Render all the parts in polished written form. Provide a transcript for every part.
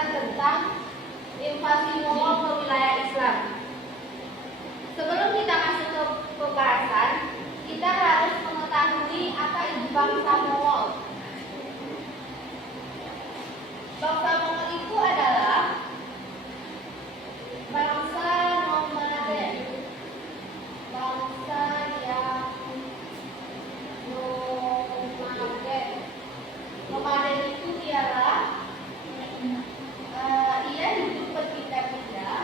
pembahasan tentang invasi Mongol ke wilayah Islam. Sebelum kita masuk ke pembahasan, kita harus mengetahui apa itu bangsa Mongol. Bangsa Mongol itu adalah bangsa nomaden. Bangsa yang nomaden. Nomaden itu ialah ia hidup berpindah-pindah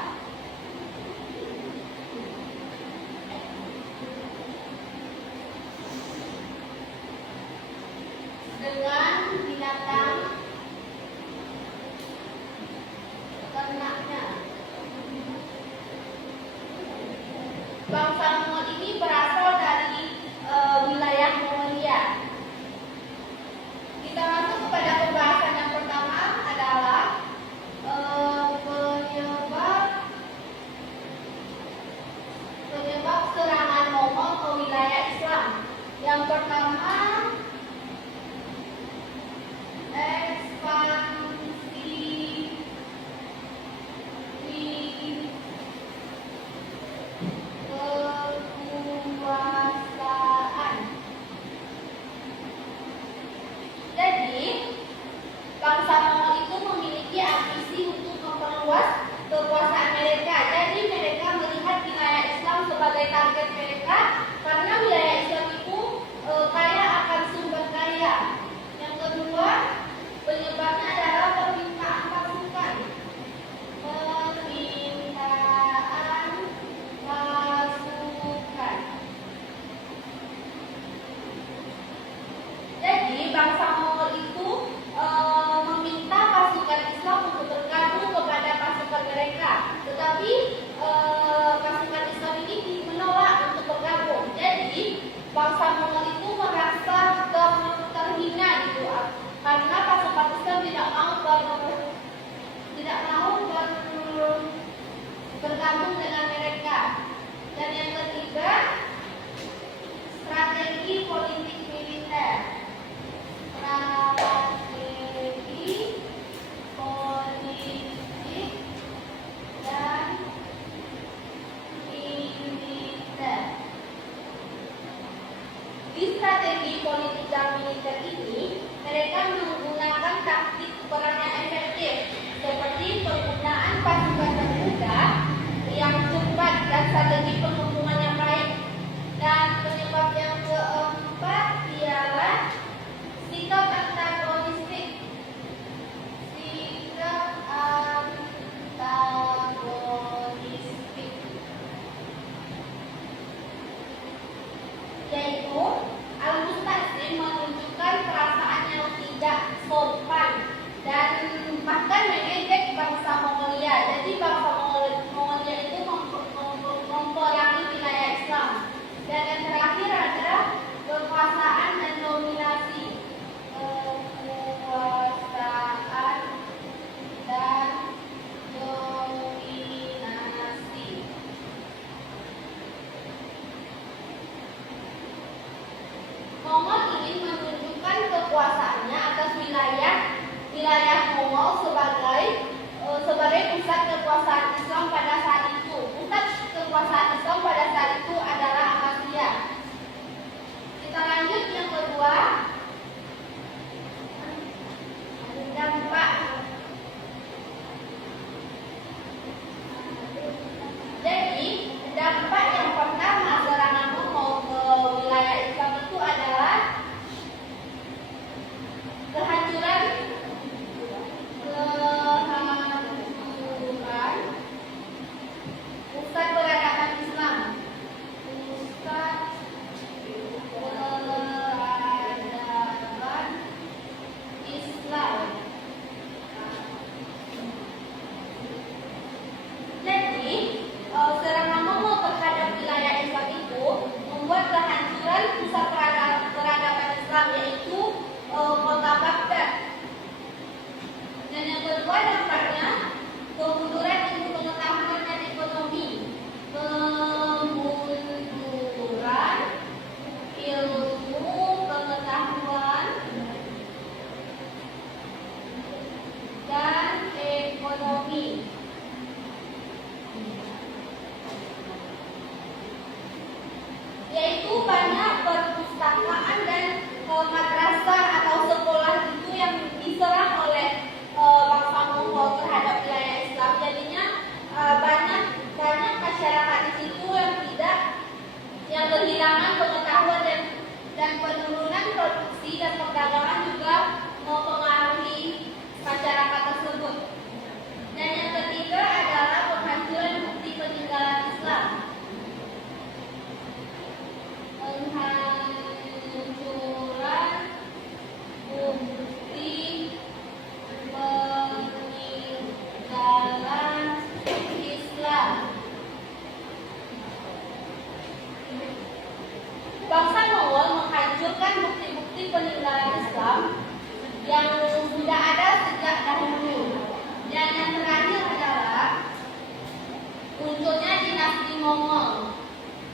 dengan binatang ternaknya. Bangsa Mongol ini berasal dari wilayah Mongolia. Kita masuk kepada pembahasan yang pertama adalah penyebab serangan Mongol ke wilayah Islam. Yang pertama, ekspansi kekuasaan. Jadi, bangsa Mongol itu memiliki ambisi untuk memperluas kekuasaan mereka. Jadi, mereka melihat wilayah Islam sebagai target mereka karena wilayah Islam itu kaya akan sumber daya. Yang kedua, penyebabnya adalah permintaan pasukan. Permintaan pasukan. Jadi bangsa Mongol itu meminta pasukan Islam untuk bergabung kepada pasukan mereka, tetapi pasukan Islam ini menolak untuk bergabung. Jadi bangsa Mongol itu merasa terhina gitu, karena pasukan Islam tidak mau bergabung dengan mereka. Dan yang ketiga, strategi politik militer. Strategi politik dan militer. Di strategi politik dan militer ini, mereka menggunakan taktik perang yang efektif, seperti penggunaan pasukan termuda yang cepat dan strategi penghubungan yang baik. Dan penyebab yang keempat ialah sikap antagonistik. Sikap antagonistik, yaitu Al-Musta'sim menunjukkan perasaan yang tidak sopan dan bahkan mengejek bangsa Mongolia. Jadi bangsa Mongolia itu memperangi wilayah Islam. Dan yang terakhir adalah kekuasaan dan dominasi. Kekuasaan dan dominasi. Mongol ingin menunjukkan kekuasaannya atas wilayah Mongol sebagai pusat kekuasaan Islam pada saat itu. Pusat kekuasaan Islam pada saat itu adalah Abbasiyah. Kita lanjut yang kedua, dampak. Jadi dampak yang pertama serangan Mongol ke wilayah Islam itu adalah kehancuran pusat peradaban Islam. Pusat peradaban Islam. Jadi serangan Mongol terhadap wilayah Islam itu membuat kehancuran pusat peradaban Islam, yaitu kota Baghdad. Dan yang kedua dampaknya kemunduran ilmu pengetahuan dan ekonomi. Kemunduran ilmu pengetahuan dan ekonomi. bukti peninggalan Islam yang sudah ada sejak dahulu. Dan yang terakhir adalah munculnya dinasti Mongol.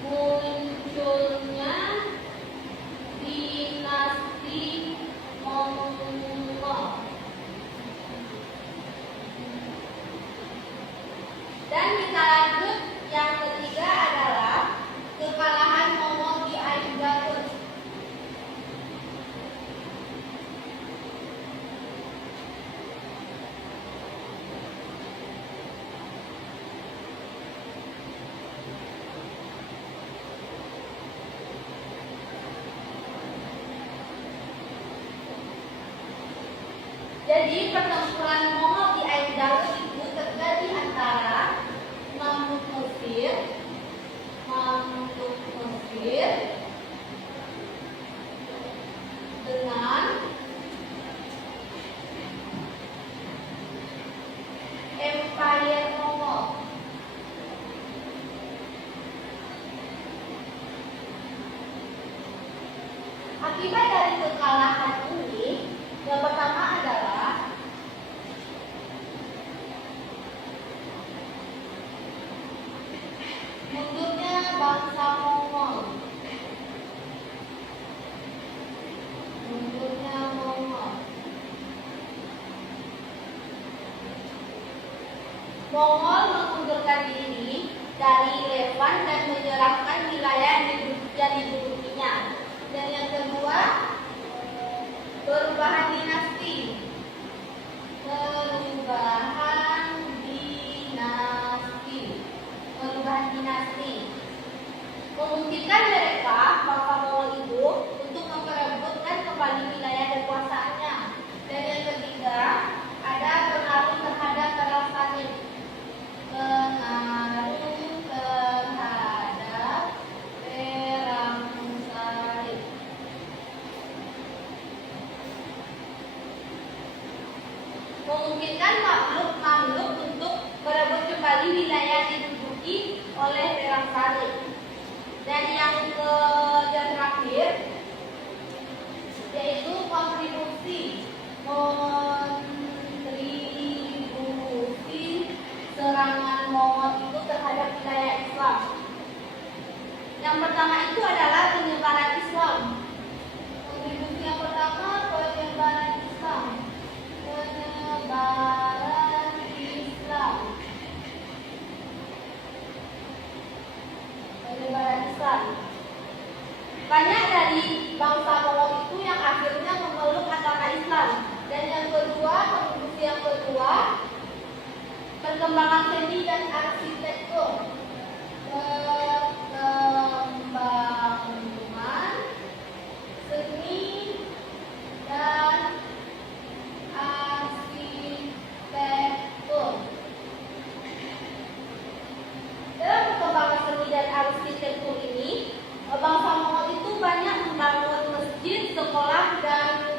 Munculnya dinasti Mongol. Dan kita lanjut, yang ketiga adalah kekalahan Mongol di Ain Jalut. Jadi pertempuran Mongol di Ain Jalut itu terjadi antara Mamluk Mesir dengan Empire Mongol. Akibat dari kekalahan ini, yang pertama adalah mundurnya bangsa Mongol. Mundurnya Mongol. Mongol mengundurkan diri dari Levan dan menyerahkan wilayah yang didudukinya. Dan yang kedua, perubahan dinasti. Memungkinkan mereka, bangsa Mongol itu, untuk memperebutkan kembali wilayah kekuasaannya. Dan yang ketiga, ada pengaruh terhadap perang salib. Pengaruh terhadap perang salib. Memungkinkan Mamluk untuk merebut kembali wilayah diduduki oleh perang salib. Dan yang terakhir yaitu kontribusi serangan Mongol itu terhadap wilayah Islam. Yang pertama itu adalah penyebaran Islam. Kontribusi yang pertama, penyebaran Islam. Penyebaran Islam. Penyebaran Islam. Banyak dari bangsa Mongol itu yang akhirnya memeluk agama Islam. Dan yang kedua, kontribusi yang kedua, perkembangan seni dan arsitektur. Perkembangan seni dan arsitektur. Dalam perkembangan seni dan arsitektur ini, bangsa Mongol itu banyak membangun masjid, sekolah, dan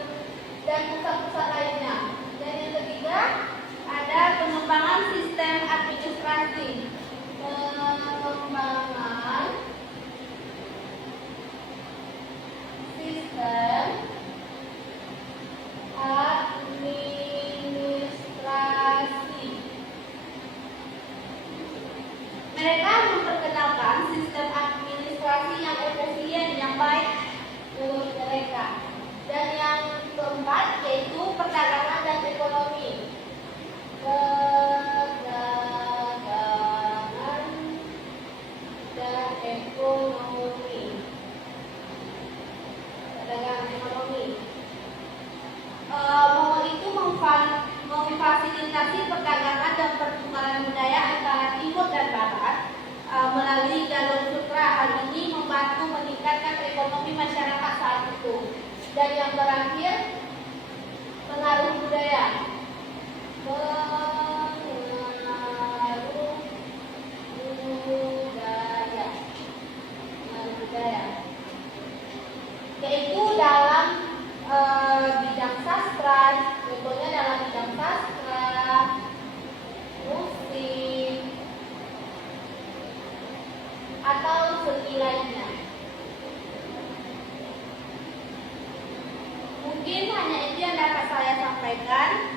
pusat-pusat lainnya. Dan yang ketiga, ada pengembangan sistem administrasi. Pengembangan sistem administrasi. Mereka memperkenalkan sistem administrasi yang efisien, yang baik menurut mereka. Dan yang keempat yaitu perdagangan dan ekonomi. Perdagangan dan ekonomi. Perdagangan ekonomi. Mongol itu memfasilitasi perdagangan dan pertukaran budaya antara timur dan barat melalui jalur sutra. Hal ini membantu meningkatkan ekonomi masyarakat saat itu. Dan yang terakhir, pengaruh budaya. Pengaruh budaya. Yaitu dalam bidang sastra, contohnya dalam bidang sastra, musik, atau seni lainnya. hanya itu yang dapat saya sampaikan.